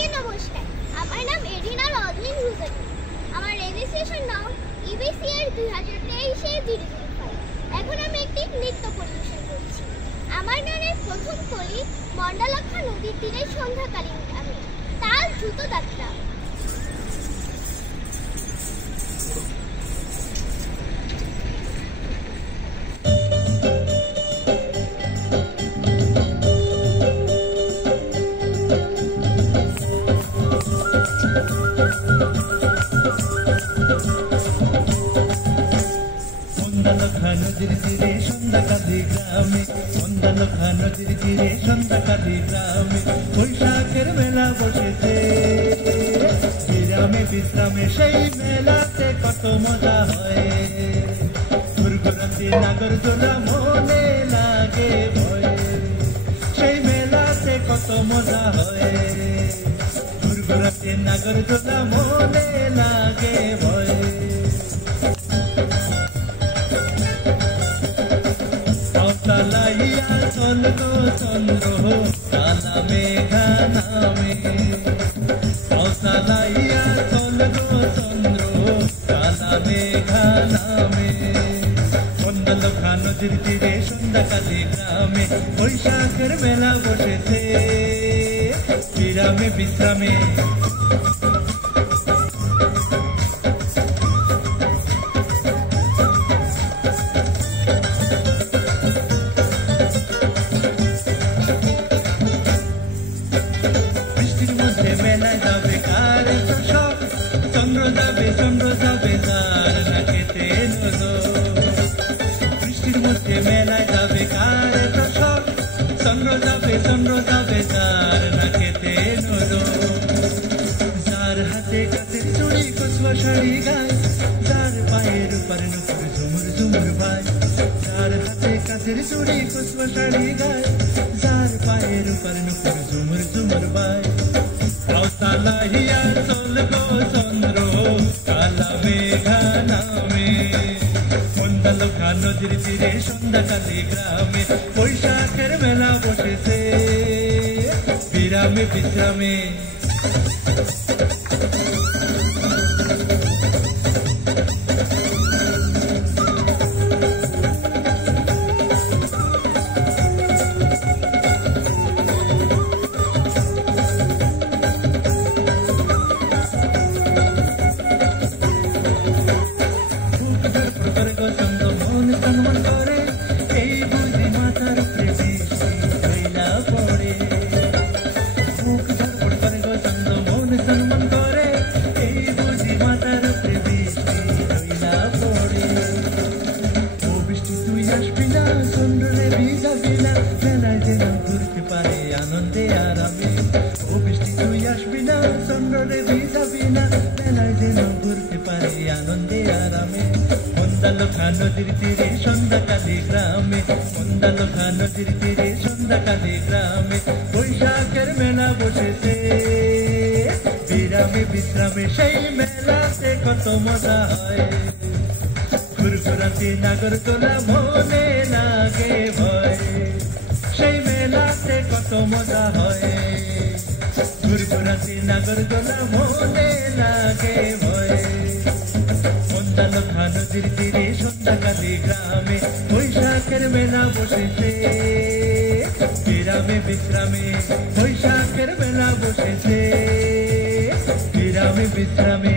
সবাইকে নমস্কার। আমার নাম এডিনা রজনীন হুসেন। আমার রেজিস্ট্রেশন নাম EBCR 2023-005। এখন আমি একটি নৃত্য পরিবেশন করছি। আমার গানের প্রথম কলি মন্ডালক্ষা নদীর তীরে সন্ধ্যাকালীন গ্রামে, তাল দ্রুত যাত্রা। মন্দালক্ষা নদীর তীরে সন্ধ্যাকালী গ্রামে, মন্দালক্ষা নদীর তীরে সন্ধ্যাকালী গ্রামে বৈশাখের মেলা বসেছে। বিরামে বিশ্রামে সেই মেলাতে কত মজা হয়। দুর্গরাতে নাগরদোলা মনে লাগে ভয়ে, সেই মেলাতে কত মজা হয়। দুর্গরাতে নাগরদোলা মনে লাগে ভয়ে। লাইয়া চল গো চন্দ্র কালা মেঘা নামে, লাইয়া চল গো চন্দ্র কালা মেঘা নামে। মন্দালক্ষা নদীর তীরে সন্ধ্যাকালী গ্রামে বৈশাখের মেলা বসেছে। বিরামে বিশ্রামে মেলায় যাবে কার সব, চন্দ্র যাবে যার না খেতে নজো। বৃষ্টির মধ্যে মেলায় যাবে কার সব, চন্দ্র যাবে যার না খেতে নজো। যার হাতে কাছের চুড়ি কচুয়া শাড়ি গায়, যার পায়ের উপর নুপুর ঝুমুর ঝুমুর বায়। যার হাতে কাছের চুড়ি কচুয়া শাড়ি গায়, যার পায়ের উপর নুপুর ঝুমুর ঝুমুর বায়। লাইয়া চল গো চন্দ্র কালা মেঘা নামে। মন্দালক্ষা নদীর তীরে সন্ধ্যাকালী গ্রামে বৈশাখের মেলা বসেছে। বিরামে বিশ্রামে আনন্দে আরামে। ও বৃষ্টি তুই আসবি না চন্দ্রে ভিজাবি না, মেলায় যেন ঘুরতে পারে আনন্দে আরামে। মন্দালক্ষা নদীর তীরে সন্ধ্যাকালী গ্রামে, মন্দালক্ষা নদীর তীরে সন্ধ্যাকালী গ্রামে বৈশাখের মেলা বসেছে। বিরামে বিশ্রামে সেই মেলাতে কত মজা হয়। ঘুরঘুরাতে নাগরদোলা মনে লাগে ভয়, সেই মেলাতে কত মজা হয়। ঘুরঘুরাতে নাগরদোলা মনে লাগে ভয়। মন্দালক্ষা নদীর তীরে সন্ধ্যাকালী গ্রামে বৈশাখের মেলা বসেছে। বিরামে বিশ্রামে বৈশাখের মেলা বসেছে। বিরামে বিশ্রামে